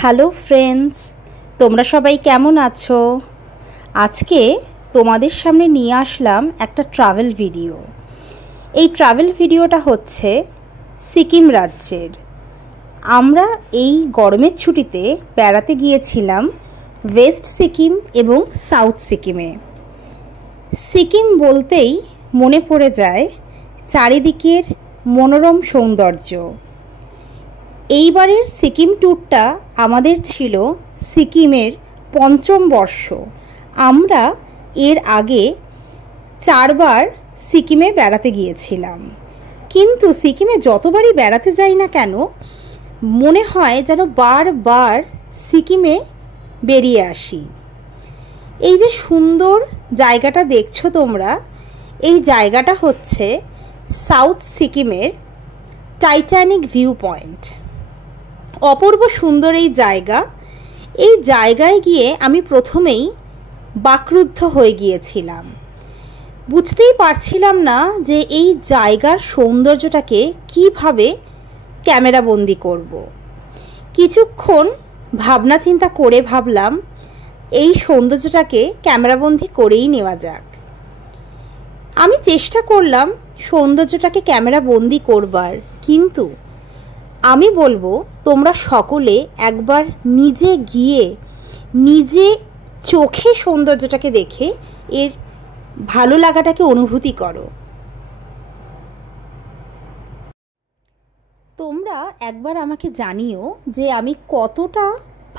Hello friends, তোমরা সবাই কেমন আছো? আজকে তোমাদের সামনে নিয়ে আসলাম একটা ট্রাভেল ভিডিও। এই ট্রাভেল ভিডিওটা হচ্ছে সিকিম রাজ্যের। আমরা এই গরমের ছুটিতে বেড়াতে গিয়েছিলাম ওয়েস্ট সিকিম এবং সাউথ সিকিমে। সিকিম বলতেই মনে পড়ে যায় চারিদিকের মনোরম সৌন্দর্য। এইবারের সিকিম ট্যুরটা আমাদের ছিল সিকিমের পঞ্চম বর্ষ। আমরা এর আগে 4 বার সিকিমে বেড়াতে গিয়েছিলাম, কিন্তু সিকিমে যতবারই বেড়াতে যাই না কেন মনে হয় যেন বারবার সিকিমে বেরিয়ে আসি। এই যে সুন্দর জায়গাটা দেখছো তোমরা, এই জায়গাটা হচ্ছে সাউথ সিকিমের টাইটানিক ভিউ পয়েন্ট। অপূর্ব সুন্দর এই জায়গা। এই জায়গায় গিয়ে আমি প্রথমেই বাকরুদ্ধ হয়ে গিয়েছিলাম। বুঝতেই পারছিলাম না যে এই জায়গার সৌন্দর্যটাকে কিভাবে ক্যামেরাবন্দি করব। কিছুক্ষণ ভাবনা চিন্তা করে ভাবলাম এই সৌন্দর্যটাকে ক্যামেরাবন্দি করেই নেওয়া যাক। আমি চেষ্টা করলাম সৌন্দর্যটাকে ক্যামেরাবন্দি করবার, কিন্তু আমি বলবো তোমরা সকলে একবার নিজে গিয়ে নিজে চোখে সৌন্দর্যটাকে দেখে এর ভালো লাগাটাকে অনুভূতি করো। তোমরা একবার আমাকে জানিও যে আমি কতটা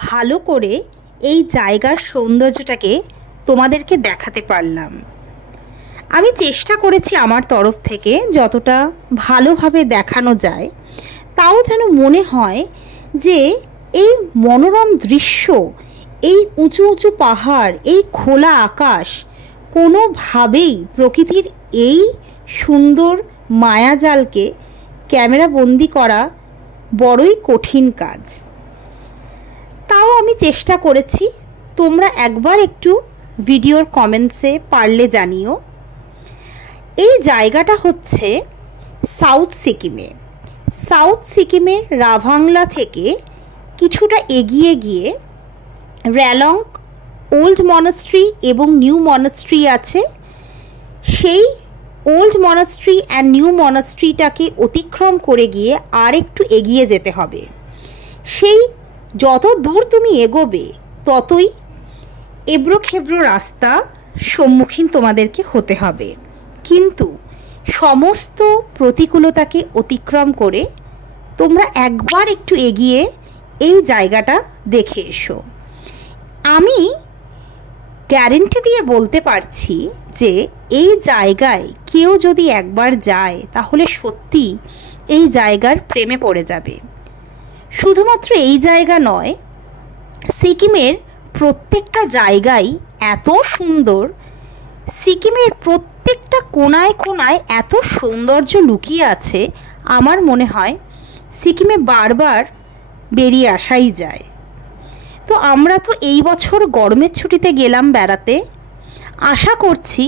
ভালো করে এই জায়গার সৌন্দর্যটাকে তোমাদেরকে দেখাতে পারলাম। আমি চেষ্টা করেছি আমার তরফ থেকে যতটা ভালোভাবে দেখানো যায়। তাও যেন মনে হয় যে এই মনোরম দৃশ্য, এই উঁচু উঁচু পাহাড়, এই খোলা আকাশ কোনোভাবেই প্রকৃতির এই সুন্দর মায়াজালকে ক্যামেরাবন্দি করা বড়ই কঠিন কাজ। তাও আমি চেষ্টা করেছি। তোমরা একবার একটু ভিডিওর কমেন্টসে পারলে জানিও। এই জায়গাটা হচ্ছে সাউথ সিকিমে। সাউথ সিকিমের রাভাংলা থেকে কিছুটা এগিয়ে গিয়ে র্যালং ওল্ড মনাস্ট্রি এবং নিউ মনাস্ট্রি আছে। সেই ওল্ড মনাস্ট্রি অ্যান্ড নিউ মনাস্ট্রিটাকে অতিক্রম করে গিয়ে আর একটু এগিয়ে যেতে হবে। সেই যত দূর তুমি এগোবে ততই এবড়োখেবড়ো রাস্তা সম্মুখীন তোমাদেরকে হতে হবে, কিন্তু সমস্ত প্রতিকূলতাকে অতিক্রম করে তোমরা একবার একটু এগিয়ে এই জায়গাটা দেখে এসো। আমি গ্যারেন্টি দিয়ে বলতে পারছি যে এই জায়গায় কেউ যদি একবার যায় তাহলে সত্যি এই জায়গার প্রেমে পড়ে যাবে। শুধুমাত্র এই জায়গা নয়, সিকিমের প্রত্যেকটা জায়গাই এত সুন্দর। সিকিমের প্রত্যেকটা কোনায় কোনায় এত সৌন্দর্য লুকিয়ে আছে, আমার মনে হয় সিকিমে বারবার বেরিয়ে আসাই যায়। তো আমরা তো এই বছর গরমের ছুটিতে গেলাম বেড়াতে। আশা করছি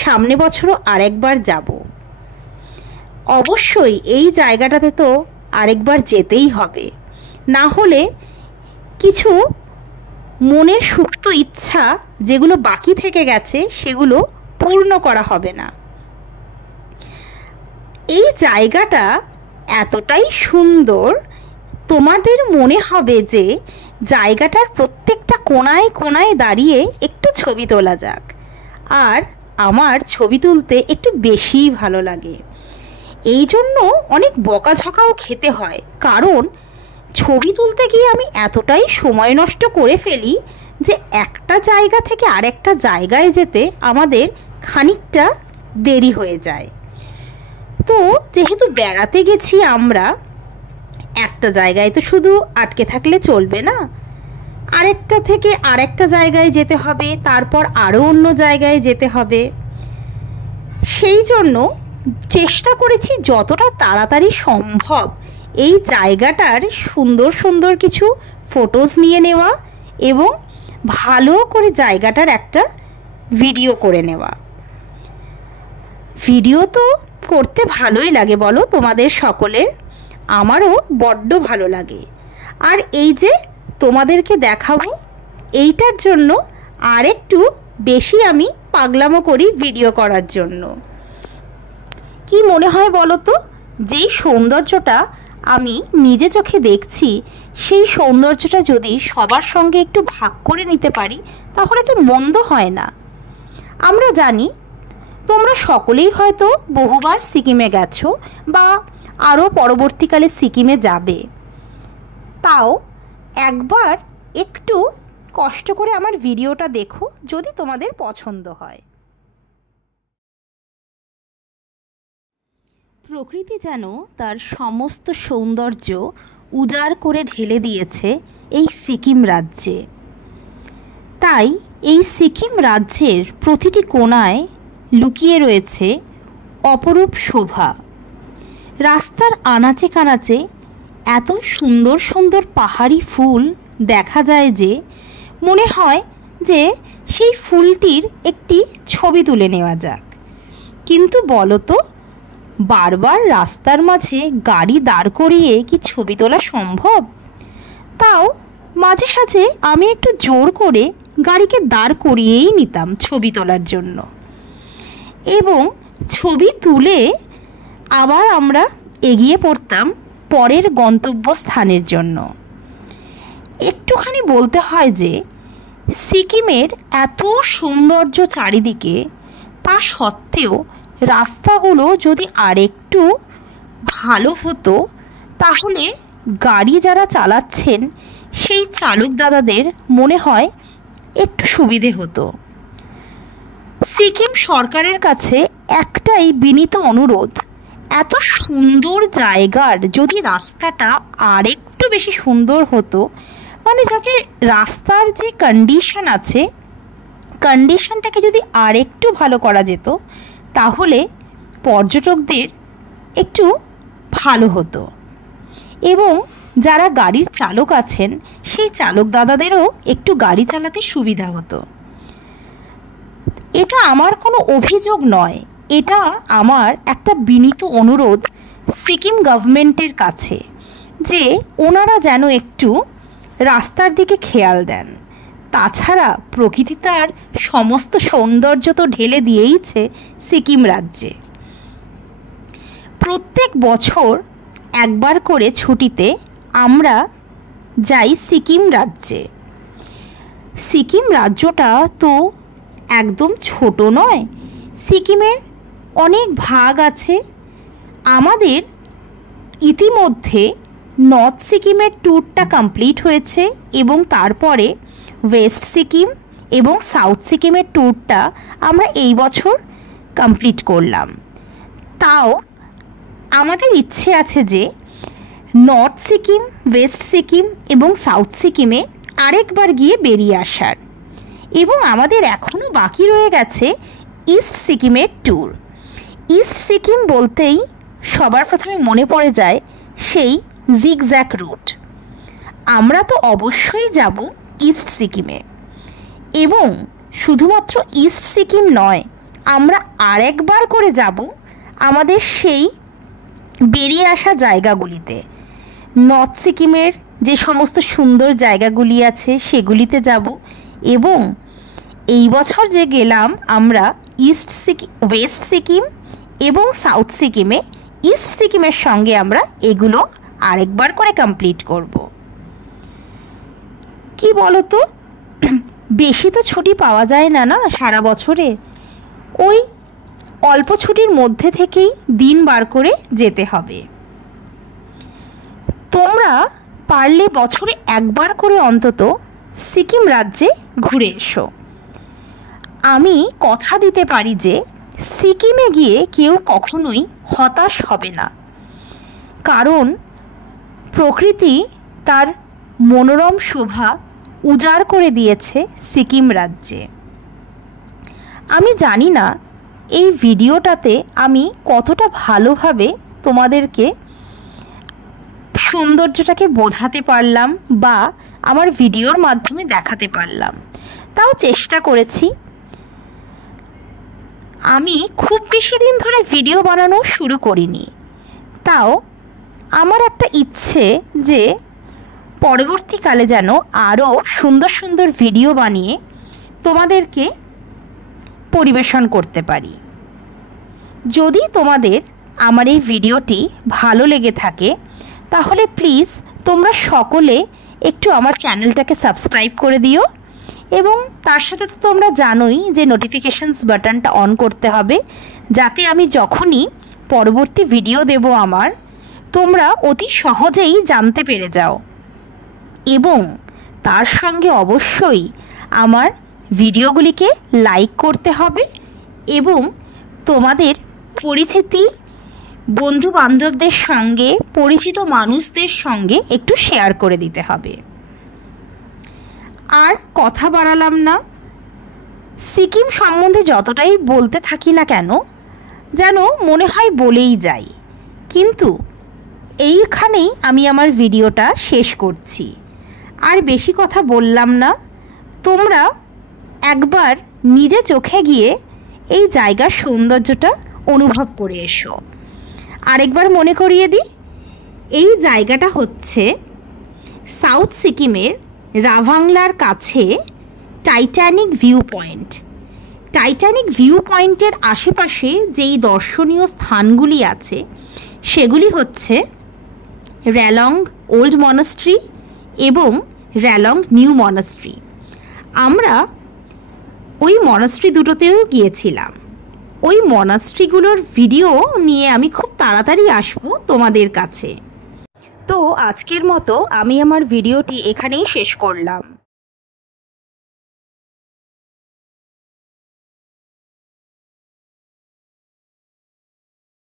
সামনে বছরও আরেকবার যাব। অবশ্যই এই জায়গাটাতে তো আরেকবার যেতেই হবে, না হলে কিছু মনের সুপ্ত ইচ্ছা যেগুলো বাকি থেকে গেছে সেগুলো পূর্ণ করা হবে না। এই জায়গাটা এতটাই সুন্দর, তোমাদের মনে হবে যে জায়গাটার প্রত্যেকটা কোনায় কোনায় দাঁড়িয়ে একটু ছবি তোলা যাক। আর আমার ছবি তুলতে একটু বেশিই ভালো লাগে। এই জন্য অনেক বকাঝকাও খেতে হয়, কারণ ছবি তুলতে গিয়ে আমি এতটাই সময় নষ্ট করে ফেলি যে একটা জায়গা থেকে আরেকটা জায়গায় যেতে আমাদের খানিকটা দেরি হয়ে যায়। তো যেহেতু বেড়াতে গেছি আমরা, একটা জায়গায় তো শুধু আটকে থাকলে চলবে না, আরেকটা থেকে আরেকটা জায়গায় যেতে হবে, তারপর আরও অন্য জায়গায় যেতে হবে। সেই জন্য চেষ্টা করেছি যতটা তাড়াতাড়ি সম্ভব এই জায়গাটার সুন্দর সুন্দর কিছু ফটোস নিয়ে নেওয়া এবং ভালো করে জায়গাটার একটা ভিডিও করে নেওয়া। ভিডিও তো করতে ভালোই লাগে বলো তোমাদের সকলের, আমারও বড্ড ভালো লাগে। আর এই যে তোমাদেরকে দেখাবো, এইটার জন্য আরেকটু বেশি আমি পাগলামো করি ভিডিও করার জন্য। কি মনে হয় বলো তো, যেই সৌন্দর্যটা আমি নিজে চোখে দেখছি সেই সৌন্দর্যটা যদি সবার সঙ্গে একটু ভাগ করে নিতে পারি তাহলে তো মন্দ হয় না। আমরা জানি তোমরা সকলেই হয়তো বহুবার সিকিমে গেছো বা আরও পরবর্তীকালে সিকিমে যাবে, তাও একবার একটু কষ্ট করে আমার ভিডিওটা দেখো যদি তোমাদের পছন্দ হয়। প্রকৃতি যেন তার সমস্ত সৌন্দর্য উজাড় করে ঢেলে দিয়েছে এই সিকিম রাজ্যে। তাই এই সিকিম রাজ্যের প্রতিটি কোণায় লুকিয়ে রয়েছে অপরূপ শোভা। রাস্তার আনাচে কানাচে এত সুন্দর সুন্দর পাহাড়ি ফুল দেখা যায় যে মনে হয় যে সেই ফুলটির একটি ছবি তুলে নেওয়া যাক। কিন্তু বলো তো, বারবার রাস্তার মাঝে গাড়ি দাঁড় করিয়ে কি ছবি তোলা সম্ভব? তাও মাঝে সাঝে আমি একটু জোর করে গাড়িকে দাঁড় করিয়েই নিতাম ছবি তোলার জন্য, এবং ছবি তুলে আবার আমরা এগিয়ে পড়তাম পরের গন্তব্যস্থানের জন্য। একটুখানি বলতে হয় যে সিকিমের এত সৌন্দর্য চারিদিকে, তা সত্ত্বেও রাস্তাগুলো যদি আরেকটু ভালো হতো তাহলে গাড়ি যারা চালাচ্ছেন সেই চালক দাদাদের মনে হয় একটু সুবিধে হতো। সিকিম সরকারের কাছে একটাই বিনীত অনুরোধ, এত সুন্দর জায়গার যদি রাস্তাটা আরেকটু বেশি সুন্দর হতো, মানে যাতে রাস্তার যে কন্ডিশন আছে কন্ডিশনটাকে যদি আরেকটু ভালো করা যেত তাহলে পর্যটকদের একটু ভালো হতো, এবং যারা গাড়ির চালক আছেন সেই চালক দাদাদেরও একটু গাড়ি চালাতে সুবিধা হতো। এটা আমার কোনো অভিযোগ নয়, এটা আমার একটা বিনীত অনুরোধ সিকিম গভর্নমেন্টের কাছে যে ওনারা যেন একটু রাস্তার দিকে খেয়াল দেন। তাছাড়া প্রকৃতি তার সমস্ত সৌন্দর্য তো ঢেলে দিয়েইছে সিকিম রাজ্যে। প্রত্যেক বছর একবার করে ছুটিতে আমরা যাই সিকিম রাজ্যে। সিকিম রাজ্যটা তো একদম ছোট নয়, সিকিমের অনেক ভাগ আছে। আমাদের ইতিমধ্যে নর্থ সিকিমের ট্যুরটা কমপ্লিট হয়েছে এবং তারপরে ওয়েস্ট সিকিম এবং সাউথ সিকিমের ট্যুরটা আমরা এই বছর কমপ্লিট করলাম। তাও আমাদের ইচ্ছে আছে যে নর্থ সিকিম, ওয়েস্ট সিকিম এবং সাউথ সিকিমে আরেকবার গিয়ে বেরিয়ে আসার, এবং আমাদের এখনও বাকি রয়ে গেছে ইস্ট সিকিমের ট্যুর। ইস্ট সিকিম বলতেই সবার প্রথমে মনে পড়ে যায় সেই জিগজ্যাগ রুট। আমরা তো অবশ্যই যাব ইস্ট সিকিমে, এবং শুধুমাত্র ইস্ট সিকিম নয়, আমরা আরেকবার করে যাব আমাদের সেই বেরিয়ে আসা জায়গাগুলিতে। নর্থ সিকিমের যে সমস্ত সুন্দর জায়গাগুলি আছে সেগুলিতে যাব, এবং এই বছর যে গেলাম আমরা ইস্ট সিকিম, ওয়েস্ট সিকিম এবং সাউথ সিকিমে, ইস্ট সিকিমের সঙ্গে আমরা এগুলো আরেকবার করে কমপ্লিট করব। কি বলো তো, বেশি তো ছুটি পাওয়া যায় না না সারা বছরে, ওই অল্প ছুটির মধ্যে থেকেই দিন বার করে যেতে হবে। তোমরা পারলে বছরে একবার করে অন্তত সিকিম রাজ্যে ঘুরে এসো। আমি কথা দিতে পারি যে সিকিমে গিয়ে কেউ কখনোই হতাশ হবে না, কারণ প্রকৃতি তার মনোরম শোভা উজাড় করে দিয়েছে সিকিম রাজ্যে। আমি জানি না এই ভিডিওটাতে আমি কতটা ভালোভাবে তোমাদেরকে সৌন্দর্যটাকে বোঝাতে পারলাম বা আমার ভিডিওর মাধ্যমে দেখাতে পারলাম, তাও চেষ্টা করেছি। আমি খুব বেশি দিন ধরে ভিডিও বানানো শুরু করিনি, তাও আমার একটা ইচ্ছে যে পরবর্তীকালে যেন আরও সুন্দর সুন্দর ভিডিও বানিয়ে তোমাদেরকে পরিবেশন করতে পারি। যদি তোমাদের আমার এই ভিডিওটি ভালো লেগে থাকে তাহলে প্লিজ তোমরা সকলে একটু আমার চ্যানেলটাকে সাবস্ক্রাইব করে দিও, এবং তার সাথে তো তোমরা জানোই যে নোটিফিকেশনস বাটনটা অন করতে হবে, যাতে আমি যখনই পরবর্তী ভিডিও দেব আমার, তোমরা অতি সহজেই জানতে পেরে যাও। এবং তার সঙ্গে অবশ্যই আমার ভিডিওগুলিকে লাইক করতে হবে এবং তোমাদের পরিচিতি বন্ধু বান্ধবদের সঙ্গে, পরিচিত মানুষদের সঙ্গে একটু শেয়ার করে দিতে হবে। আর কথা বাড়ালাম না, সিকিম সম্বন্ধে যতটাই বলতে থাকি না কেন যেন মনে হয় বলেই যাই, কিন্তু এইখানেই আমি আমার ভিডিওটা শেষ করছি। আর বেশি কথা বললাম না, তোমরা একবার নিজে চোখে গিয়ে এই জায়গার সৌন্দর্যটা অনুভব করে এসো। আরেকবার মনে করিয়ে দিই, এই জায়গাটা হচ্ছে সাউথ সিকিমের রাভাংলার কাছে Titanic view point. Titanic view পয়েন্টের আশেপাশে যেই দর্শনীয় স্থানগুলি আছে সেগুলি হচ্ছে র্যালং ওল্ড মনাস্ট্রি এবং র্যালং নিউ মনাস্ট্রি। আমরা ওই মনাস্ট্রি দুটোতেও গিয়েছিলাম। ওই মনাস্ট্রিগুলোর ভিডিও নিয়ে আমি খুব তাড়াতাড়ি আসবো তোমাদের কাছে। তো আজকের মতো আমি আমার ভিডিওটি এখানেই শেষ করলাম।